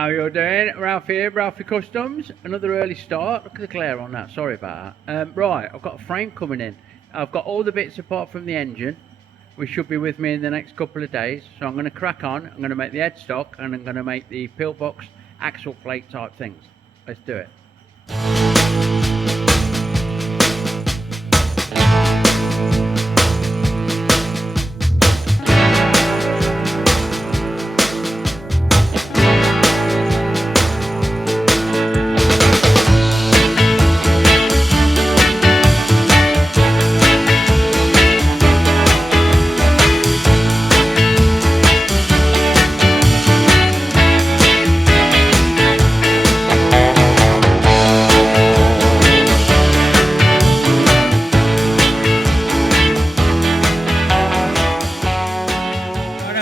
How you doing? Ralph here, Ralfy Customs. Another early start. Look at the glare on that, sorry about that. Right, I've got a frame coming in. I've got all the bits apart from the engine, which should be with me in the next couple of days. So I'm going to crack on, I'm going to make the headstock, and I'm going to make the pillbox axle plate type things. Let's do it.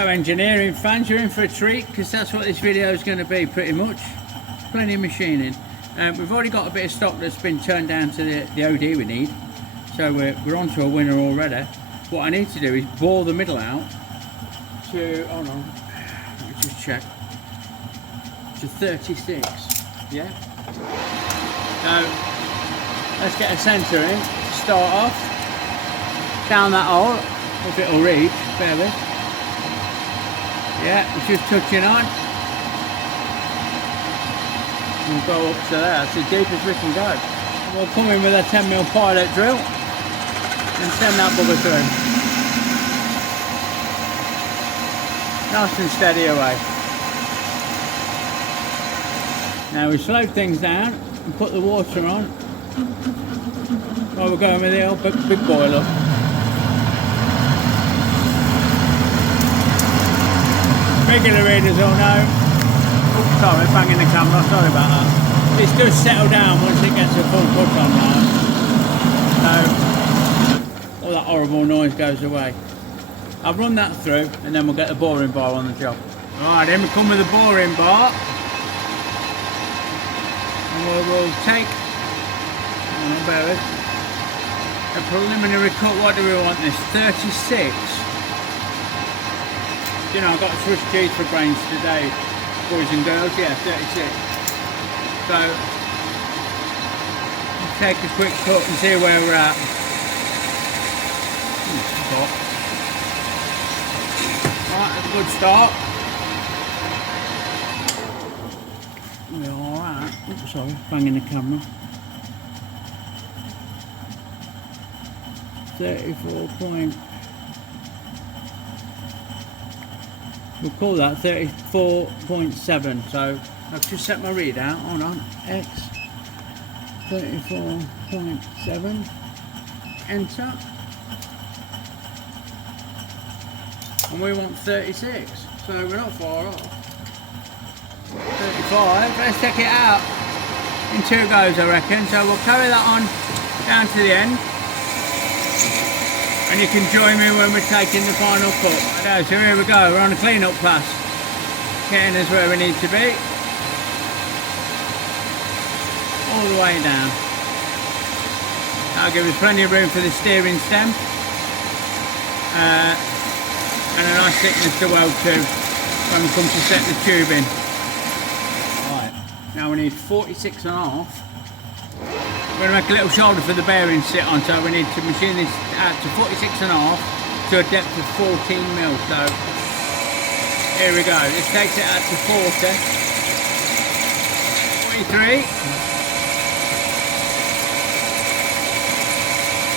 Engineering fans, you're in for a treat because that's what this video is going to be pretty much. Plenty of machining. We've already got a bit of stock that's been turned down to the OD we need, so we're on to a winner already. What I need to do is bore the middle out to, hold on, let me just check, to 36, yeah? So let's get a centre in, start off, down that hole, if it'll reach, bear with. Yeah, it's just touching on. We'll go up to there, that's the deepest we can go. And we'll come in with a 10mm pilot drill and send that bugger through. Nice and steady away. Now we slow things down and put the water on while we're going with the old big boiler. Regular readers all know. Oops, sorry, banging the camera, sorry about that. This does settle down once it gets a full push on now. So all that horrible noise goes away. I'll run that through and then we'll get the boring bar on the job. Right, then we come with the boring bar. And we'll take a preliminary cut. What do we want this? 36. You know, I've got to switch G's for brains today, boys and girls, yeah, 36. So, let's take a quick cut and see where we're at. Right, that's a good start. We're alright. Oops, sorry, banging the camera. 34 point. We'll call that 34.7, so I've just set my readout, hold on, X 34.7, enter, and we want 36, so we're not far off. 35, let's check it out in 2 goes I reckon, so we'll carry that on down to the end. And you can join me when we're taking the final cut. Okay, so here we go, we're on a clean-up pass. Getting us where we need to be. All the way down. That'll give us plenty of room for the steering stem. And a nice thickness to weld to when we come to set the tube in. Right, now we need 46.5. We're going to make a little shoulder for the bearings to sit on, so we need to machine this out to 46.5 to a depth of 14mm. So here we go. This takes it out to 40, 43.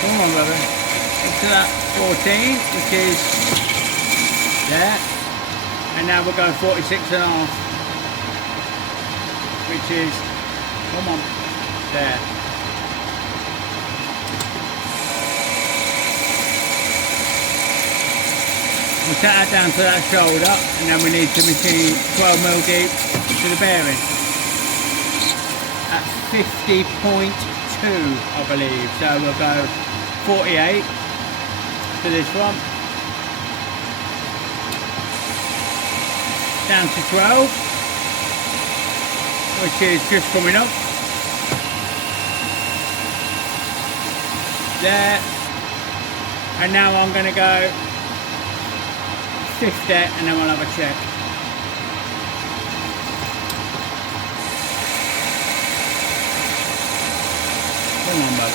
Come on, brother. Up to that 14, which is there. And now we're going 46.5, which is, come on, there. We'll set that down to that shoulder, and then we need to machine 12mm deep to the bearing at 50.2, I believe. So we'll go 48 for this one, down to 12, which is just coming up there, and now I'm going to go 50 and then we'll have a check. Come on, bud.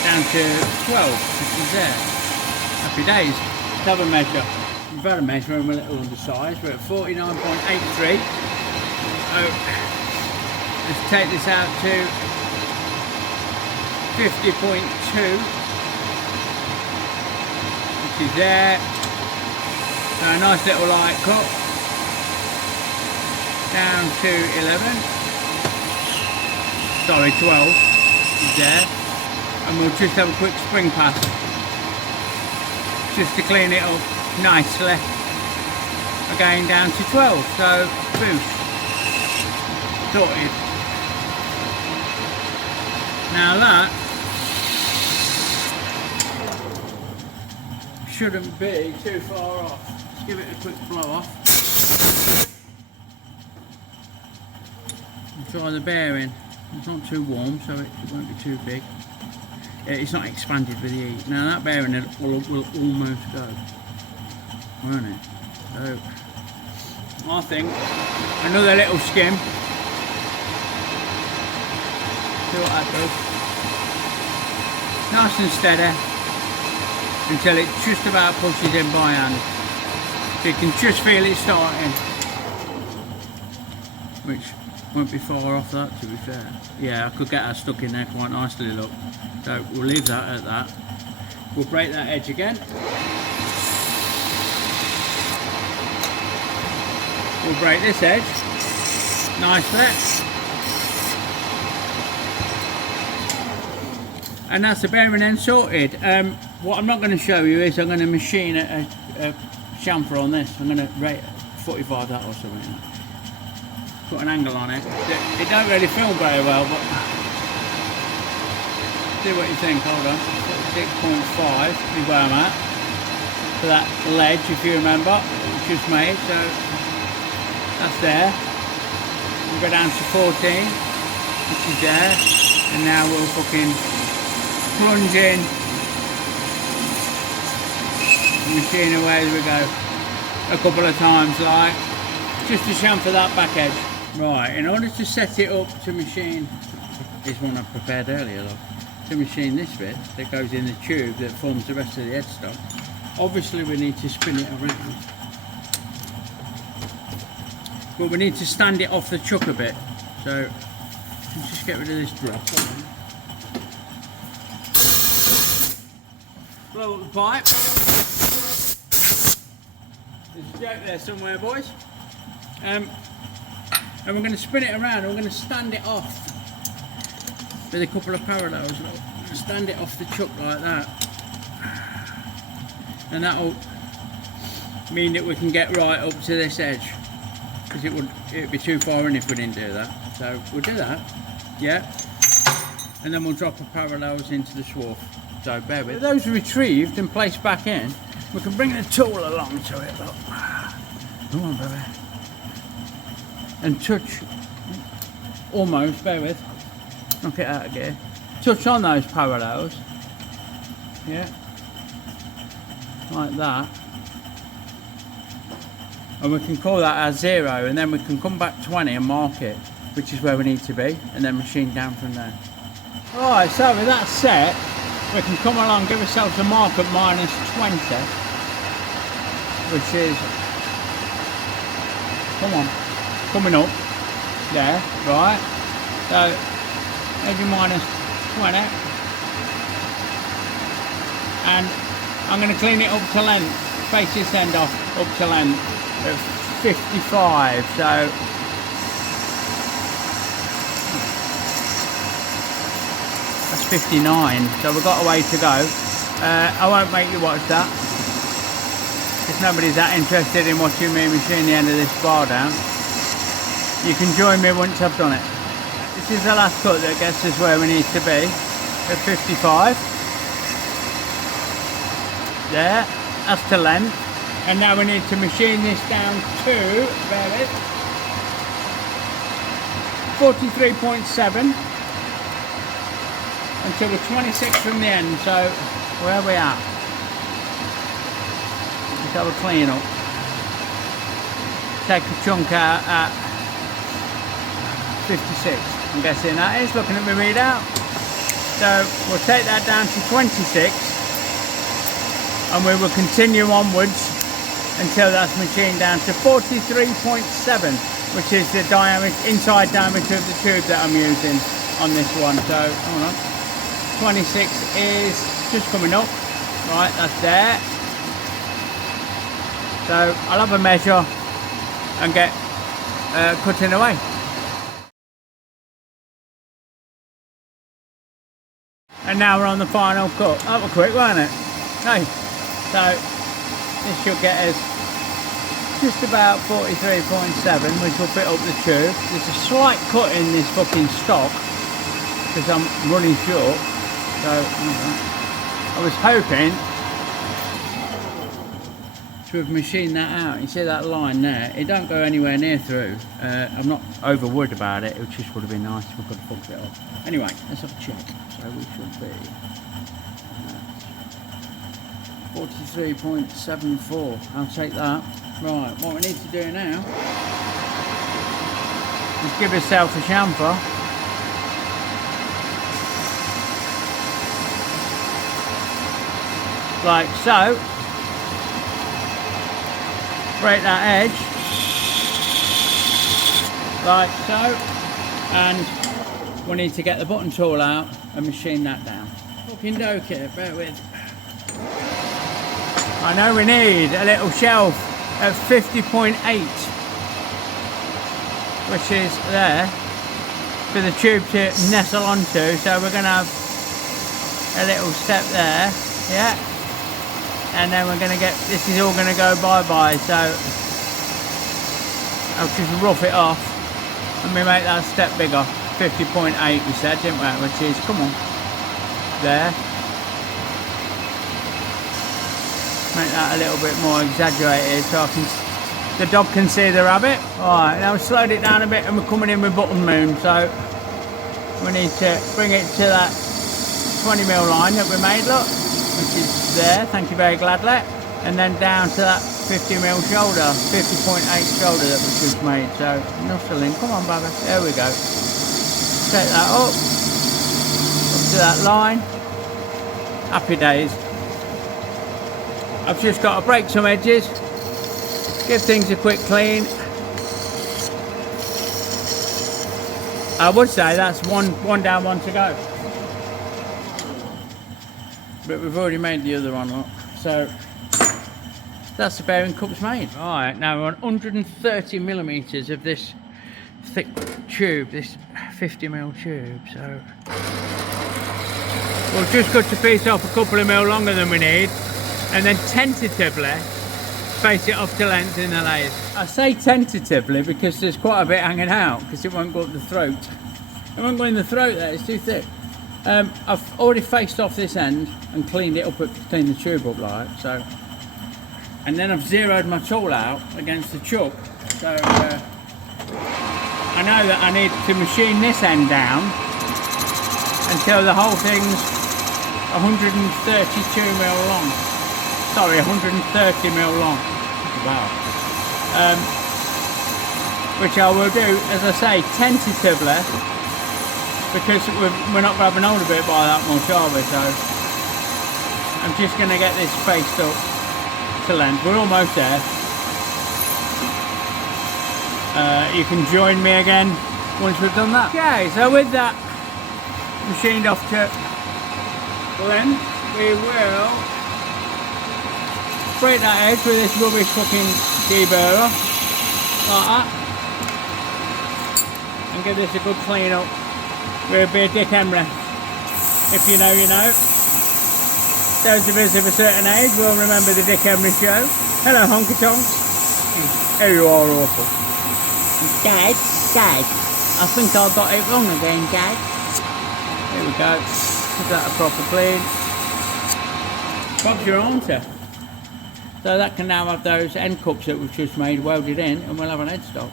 Down to 12, which is there. Happy days. Let's have a measure. We've had a measure and we're a little undersized. We're at 49.83. Oh, let's take this out to 50.2, which is there. So a nice little light cut. Down to 11. Sorry, 12 is there. And we'll just have a quick spring pass just to clean it up nicely. Again down to 12, so boosh. Sorted. Now that shouldn't be too far off. Let's give it a quick blow off. And try the bearing. It's not too warm, so it won't be too big. It's not expanded with the heat. Now that bearing will almost go, won't it? So I think another little skim. See what that does. Nice and steady until it just about pushes in by hand. So you can just feel it starting, which won't be far off that, to be fair. Yeah, I could get that stuck in there quite nicely, look. So we'll leave that at that. We'll break that edge again. We'll break this edge nicely. And that's the bearing end sorted. What I'm not going to show you is I'm going to machine a chamfer on this. I'm going to rate 45 that or something. Put an angle on it. It don't really film very well, but see what you think. Hold on. 6.5 is where I'm at for that ledge, if you remember, it was just made. So that's there. We'll go down to 14, which is there, and now we'll fucking plunge in, machine away as we go. A couple of times, like just to chamfer that back edge. Right, in order to set it up to machine, this one I prepared earlier, look, to machine this bit that goes in the tube that forms the rest of the headstock, obviously we need to spin it around. But we need to stand it off the chuck a bit. So let's just get rid of this drop. Blow up the pipe. There's a joke there somewhere, boys. And we're going to spin it around and we're going to stand it off with a couple of parallels. Stand it off the chuck like that. And that'll mean that we can get right up to this edge. Because it would be too far in if we didn't do that. So we'll do that. Yeah. And then we'll drop the parallels into the swarf. So bear with. With those retrieved and placed back in, we can bring the tool along to it. Look. Come on, baby. And touch, almost, bear with, knock it out of gear, touch on those parallels, yeah, like that, and we can call that our 0, and then we can come back 20 and mark it, which is where we need to be, and then machine down from there. Alright, so with that set, we can come along, give ourselves a mark at -20, which is, come on, coming up there, right? So maybe -20, and I'm going to clean it up to length, face this end off up to length at 55. So that's 59. So we've got a way to go. I won't make you watch that. If nobody's that interested in watching me machine the end of this bar down, you can join me once I've done it. This is the last cut that gets us where we need to be, at 55. There, that's to length. And now we need to machine this down to, bear it, 43.7 until we're 26 from the end. So where are we at? Let's have a clean up. Take a chunk out at 56. I'm guessing that is, looking at my readout. So we'll take that down to 26 and we will continue onwards until that's machined down to 43.7, which is the diameter, inside diameter of the tube that I'm using on this one. So hold on, 26 is just coming up, right, that's there. So I'll have a measure and get cutting away. And now we're on the final cut. That was quick, wasn't it? Hey, so this should get us just about 43.7, which will fit up the tube. There's a slight cut in this fucking stock because I'm running short. So I was hoping to have machined that out. You see that line there? It don't go anywhere near through. I'm not over worried about it. It just would have been nice if we could have fucked it up. Anyway, let's have a check. So we should be 43.74. I'll take that. Right, what we need to do now is give ourselves a chamfer. Like so. Break that edge. Like so. And we need to get the button tool out and machine that down. Fucking dokey, bear with. I know we need a little shelf at 50.8, which is there for the tube to nestle onto. So we're going to have a little step there, yeah, and then we're going to get, this is all going to go bye-bye. So I'll just rough it off and we make that step bigger. 50.8 we said, didn't we? Which is, come on, there. Make that a little bit more exaggerated so the dog can see the rabbit. Alright, now we've slowed it down a bit and we're coming in with button moon, so we need to bring it to that 20mm line that we made, look, which is there, thank you very gladly, and then down to that 50mm shoulder, 50.8 shoulder that we just made. So knuckling, come on baby, there we go. Take that up to that line. Happy days. I've just got to break some edges, give things a quick clean. I would say that's one down, one to go. But we've already made the other one, look. So that's the bearing cups made. Right, now we're on 130mm of this thick tube, this 50mm tube. So we'll just cut the piece off a couple of mil longer than we need, and then tentatively face it off to length in the lathe. I say tentatively because there's quite a bit hanging out because it won't go up the throat. It won't go in the throat there, it's too thick. I've already faced off this end and cleaned it up, cleaned the tube up like so. And then I've zeroed my tool out against the chuck. So I know that I need to machine this end down until the whole thing's 132mm long. Sorry, 130mm long. Wow. Which I will do, as I say, tentatively, because we're not grabbing hold of it by that much, are we? So I'm just going to get this faced up to length. We're almost there. You can join me again once we've done that. Okay, so with that machined off to length, we will break that edge with this rubbish fucking deburrer, like that, and give this a good clean up with a bit of Dick Emery. If you know, you know. Those of us of a certain age will remember the Dick Emery show. Hello, honky tonks. Here you are, awful. Dad, I think I got it wrong again, Dad. Here we go. Give that a proper clean. Bob's your answer. So that can now have those end cups that we've just made welded in, and we'll have an headstock.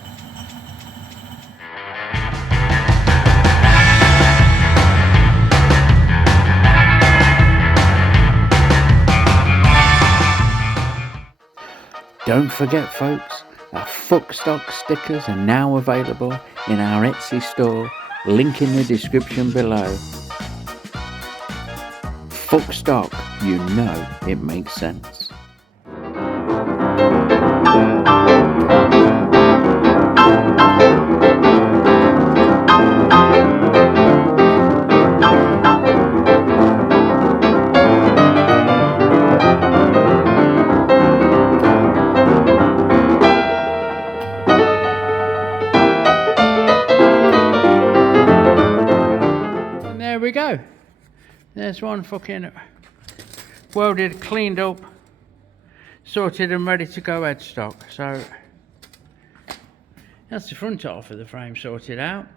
Don't forget folks, our Fuckstock stickers are now available in our Etsy store link in the description below. Fuck stock, you know it makes sense. There we go. There's one fucking welded, cleaned up, sorted and ready to go headstock. So that's the front half of the frame sorted out.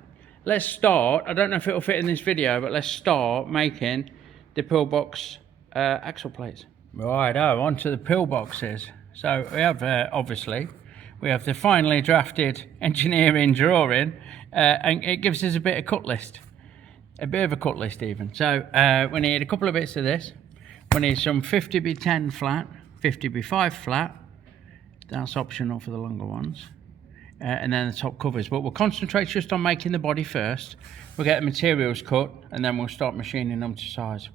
Let's start, I don't know if it'll fit in this video, but let's start making the pillbox axle plates. Righto, onto the pillboxes. So we have, obviously, we have the finely drafted engineering drawing, and it gives us a bit of cut list. A bit of a cut list even. So we need a couple of bits of this. We need some 50x10 flat, 50x5 flat. That's optional for the longer ones. And then the top covers. But we'll concentrate just on making the body first. We'll get the materials cut and then we'll start machining them to size.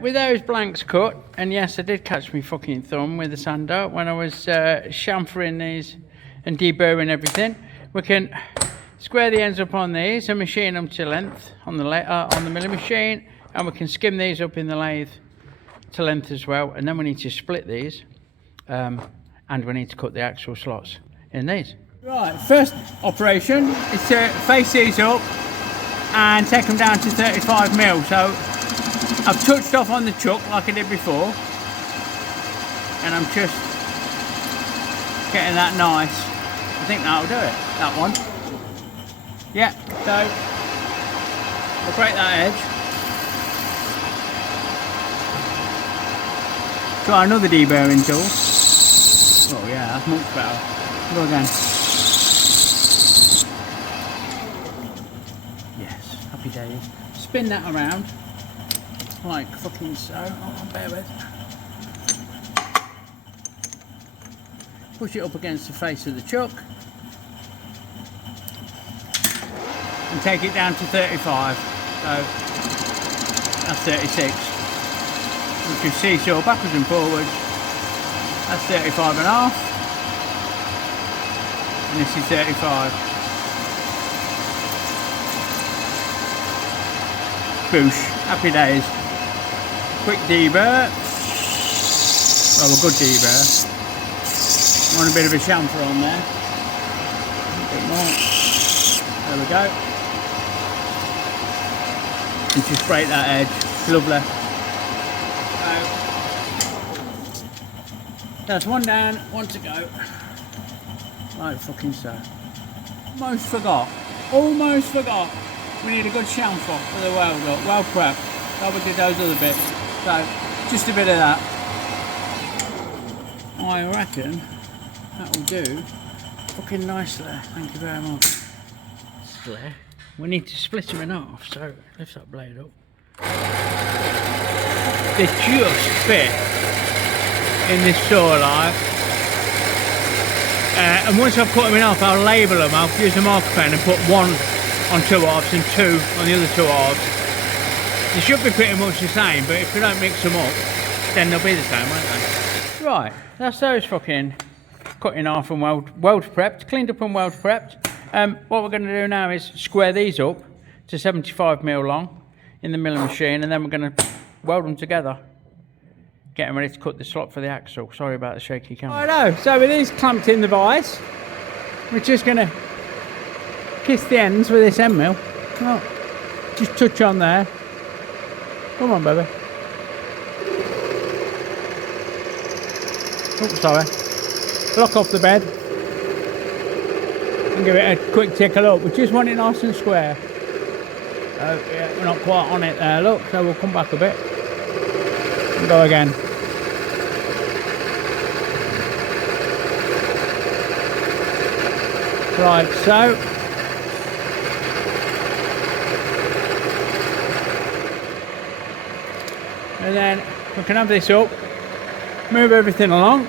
With those blanks cut, and yes, I did catch me fucking thumb with the sander when I was chamfering these and deburring everything. We can square the ends up on these and machine them to length on the milling machine, and we can skim these up in the lathe to length as well. And then we need to split these, and we need to cut the actual slots in these. Right, first operation is to face these up and take them down to 35mm. So I've touched off on the chuck like I did before, and I'm just getting that nice. I think that'll do it, that one. Yeah, so we'll break that edge. Try another deburring tool. Oh yeah, that's much better. Go again. Yes, happy days. Spin that around. Like fucking so. Oh, bear with. Push it up against the face of the chuck and take it down to 35. So that's 36. We can seesaw backwards and forwards. That's 35.5, and this is 35. Boosh! Happy days. Quick deburr, well, a good deburr. Want a bit of a chamfer on there. A bit more. There we go. And just break that edge. Lovely. So, that's one down, one to go. Like fucking so. Almost forgot. Almost forgot. We need a good chamfer for the weld up. Well prepped. So we did those other bits. So, just a bit of that. I reckon that will do fucking nicely. Thank you very much. We need to split them in half, so lift that blade up. They just fit in this saw life. And once I've cut them in half, I'll label them. I'll use a marker pen and put one on two halves and two on the other two halves. They should be pretty much the same, but if we don't mix them up, then they'll be the same, won't they? Right, that's those fucking cut in half and weld prepped, cleaned up and weld prepped. What we're going to do now is square these up to 75mm long in the milling machine, and then we're going to weld them together. Getting ready to cut the slot for the axle. Sorry about the shaky camera. Righto, so with these clamped in the vise, we're just going to kiss the ends with this end mill. Oh, just touch on there. Come on, baby. Oh, sorry. Lock off the bed and give it a quick tickle up. We just want it nice and square. Oh, yeah, we're not quite on it there, look, so we'll come back a bit and go again. Like so. And then we can have this up, move everything along,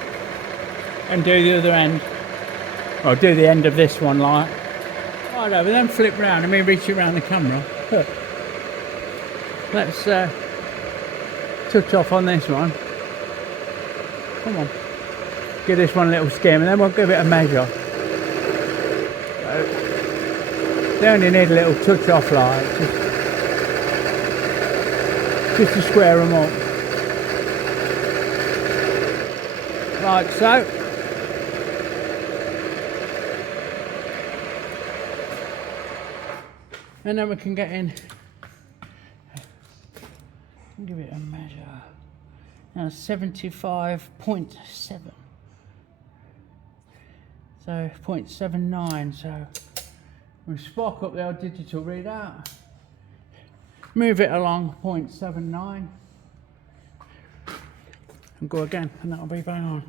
and do the other end. Or do the end of this one like. Right over, then flip round. Let me reach it around the camera. Look. Let's touch off on this one. Come on. Give this one a little skim and then we'll give it a measure. So, they only need a little touch off like. Just to square them up. Like so. And then we can get in. Give it a measure. Now 75.7. So 0.79. So we spark up the old digital readout. Move it along 0.79. And go again, and that'll be bang on.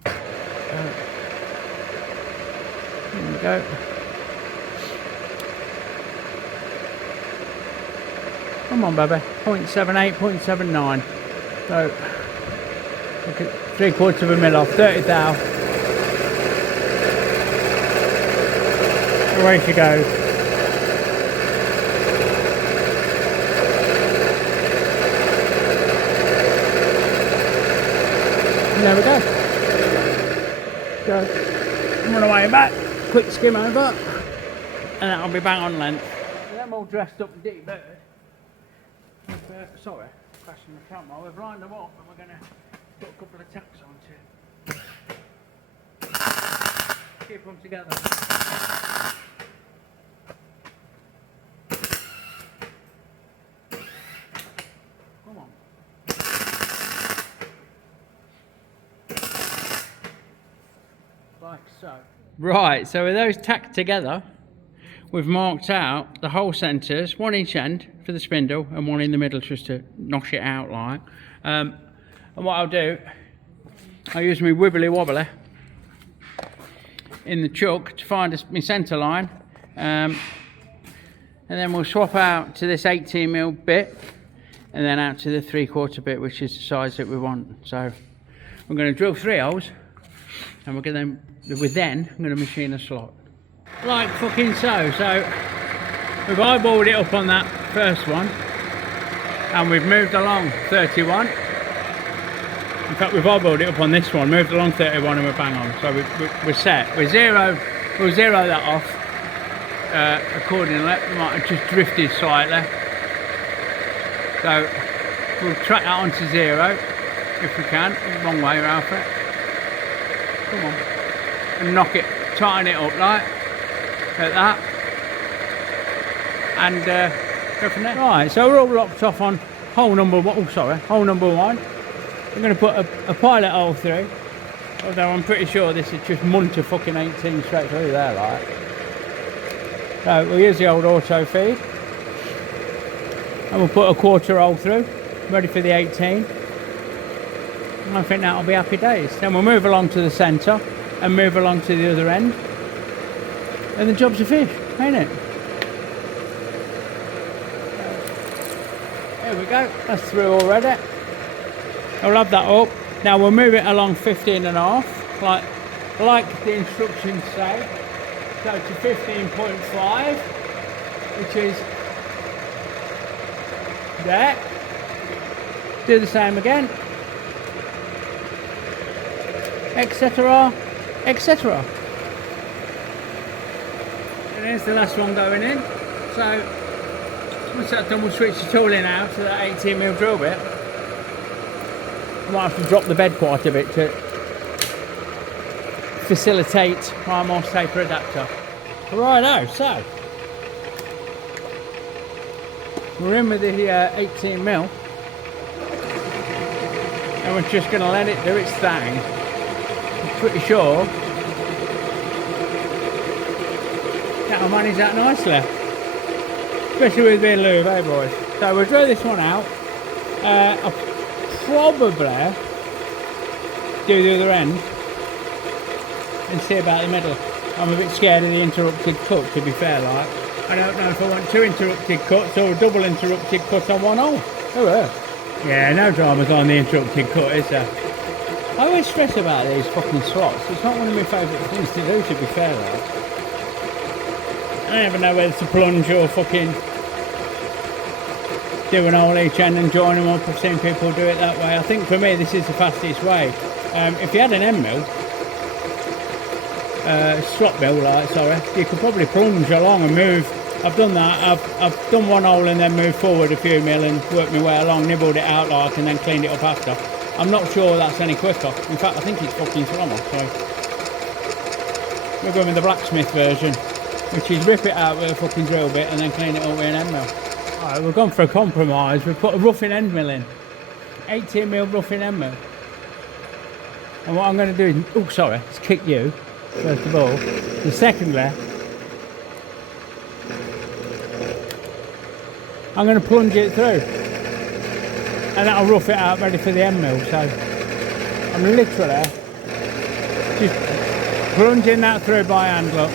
Here we go. Come on, baby. 0.78, 0.79. So, look at 3/4 of a mil off, 30 thou. Away she goes. And there we go. So, run away back, quick skim over, and that'll be bang on length. And them all dressed up and deep bird. Sorry, crashing the camera. We've lined them up and we're going to put a couple of tacks onto. Keep them together. Come on. Like so. Right, so with those tacked together, we've marked out the hole centres, one each end for the spindle and one in the middle just to nosh it out like. And what I'll do, I'll use my wibbly wobbly in the chuck to find my centre line. And then we'll swap out to this 18mm bit and then out to the 3/4 bit, which is the size that we want. So we're going to drill 3 holes and I'm going to machine a slot. Like fucking so. So we've eyeballed it up on that first one and we've moved along 31. In fact, we've eyeballed it up on this one, moved along 31 and we're bang on. So we're set. We'll zero that off accordingly. We might have just drifted slightly. So we'll track that onto 0 if we can. Wrong way, Ralfy. Come on. And knock it, tighten it up like that. And go from there. Right, so we're all locked off on hole number 1. Oh, sorry, hole number 1. I'm going to put a pilot hole through. Although I'm pretty sure this is just munter fucking 18 straight through there, like. So we'll use the old auto feed. And we'll put a 1/4 hole through, ready for the 18. And I think that'll be happy days. Then we'll move along to the centre and move along to the other end. And the job's a fish, ain't it? There we go, that's through already. I'll have that up. Now we'll move it along 15.5, like the instructions say. So to 15.5, which is there. Do the same again, etc., etc. And here's the last one going in. So once that's done, we'll switch the tooling out to that 18mm drill bit. I might have to drop the bed quite a bit to facilitate my Morse taper adapter. Righto, so we're in with the 18mm and we're just going to let it do its thing. I'm pretty sure that'll manage that nicely, especially with being lube, eh boys? So we'll drill this one out. I'll probably do the other end and see about the middle. I'm a bit scared of the interrupted cut, to be fair, like. I don't know if I want 2 interrupted cuts or a double interrupted cut on one hole. Oh, yeah. Yeah, no dramas on the interrupted cut, is there? I always stress about these fucking slots. It's not one of my favourite things to do, to be fair though. I never know whether to plunge or fucking do an hole each end and join them up. I've seen people do it that way. I think for me this is the fastest way. If you had an end mill, slot mill, like, sorry, you could probably plunge along and move. I've done that. I've done one hole and then moved forward a few mil and worked my way along, nibbled it out like, and then cleaned it up after. I'm not sure that's any quicker. In fact, I think it's fucking slower. So we're going with the blacksmith version, which is rip it out with a fucking drill bit and then clean it up with an end mill. Alright, we've gone for a compromise. We've put a roughing end mill in, 18mm roughing end mill. And what I'm going to do is, is kick you first of all. And secondly, I'm going to plunge it through and that'll rough it out ready for the end mill. So I'm literally just plunging that through by hand, look.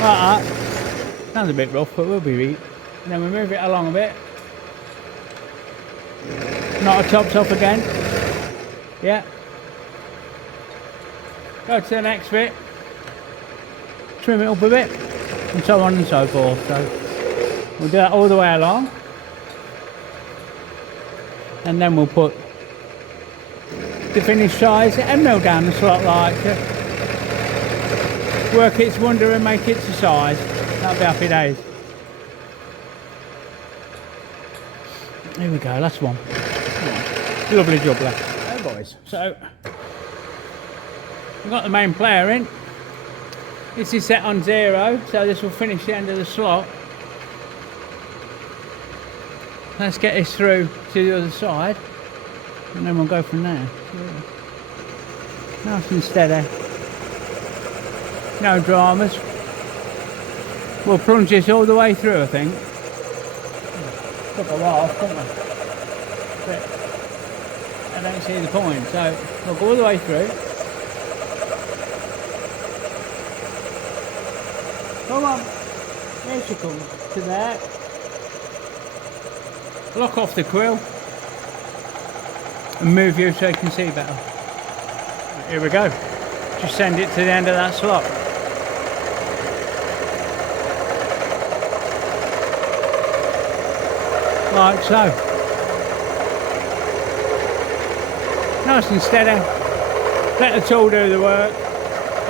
Like that. Sounds a bit rough, but we'll be beat. And then we move it along a bit. Not a tops off again. Yeah. Go to the next bit. Trim it up a bit. And so on and so forth. So we'll do that all the way along. And then we'll put the finished size end mill down the slot, like to work its wonder and make it to size. That'll be happy days. Here we go, last one. Lovely jubbler. Oh boys, so we've got the main player in. This is set on 0, so this will finish the end of the slot. Let's get this through to the other side and then we'll go from there. Nice and steady. No dramas. We'll plunge this all the way through, I think. Took a while off, didn't we? But I don't see the point, so we'll go all the way through. Come on. There she comes. To there. Lock off the quill and move you so you can see better. Here we go. Just send it to the end of that slot. Like so. Nice and steady. Let the tool do the work.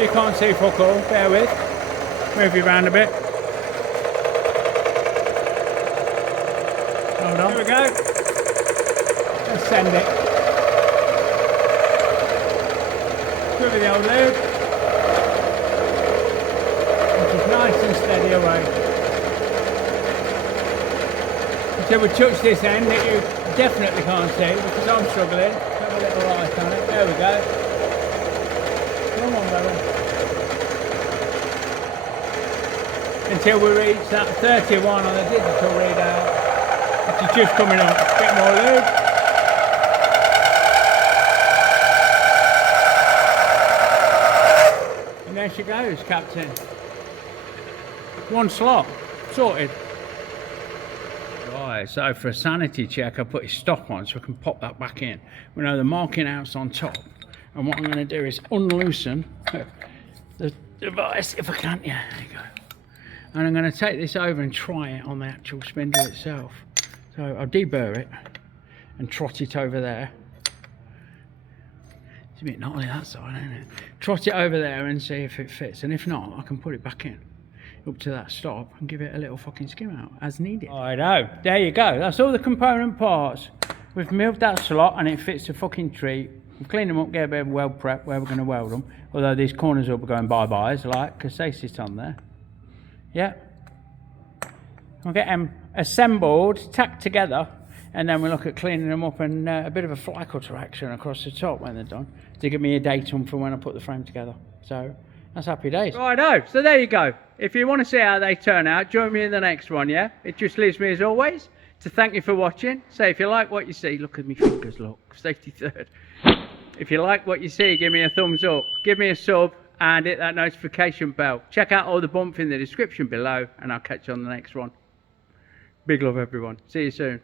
You can't see fuck all, bear with. Move you around a bit. Hold on. Here we go. Let's send it. Give it the old lube. Which is nice and steady away. Until we touch this end that you definitely can't see because I'm struggling. Have a little light on it. There we go. Come on, brother. Until we reach that 31 on the digital readout. Which is just coming up. A bit more lube. And there she goes, Captain. One slot. Sorted. Right, so for a sanity check I put his stop on so I can pop that back in. We know the marking out's on top. And what I'm going to do is unloosen the device if I can. Yeah, there you go. And I'm going to take this over and try it on the actual spindle itself. So I'll deburr it and trot it over there. It's a bit gnarly that side, isn't it? Trot it over there and see if it fits, and if not I can put it back in up to that stop and give it a little fucking skim out as needed. Righto, there you go. That's all the component parts. We've milled that slot and it fits a fucking treat. We've cleaned them up, get a bit of weld prep where we're going to weld them. Although these corners will be going bye-byes, like, because they sit on there. Yeah. We'll get them assembled, tacked together, and then we'll look at cleaning them up and a bit of a fly cutter action across the top when they're done to give me a datum for when I put the frame together. So that's happy days. Righto, so there you go. If you want to see how they turn out, join me in the next one, yeah? It just leaves me as always to thank you for watching. Say if you like what you see, look at me fingers, look, safety third. If you like what you see, give me a thumbs up, give me a sub and hit that notification bell. Check out all the bumps in the description below and I'll catch you on the next one. Big love everyone. See you soon.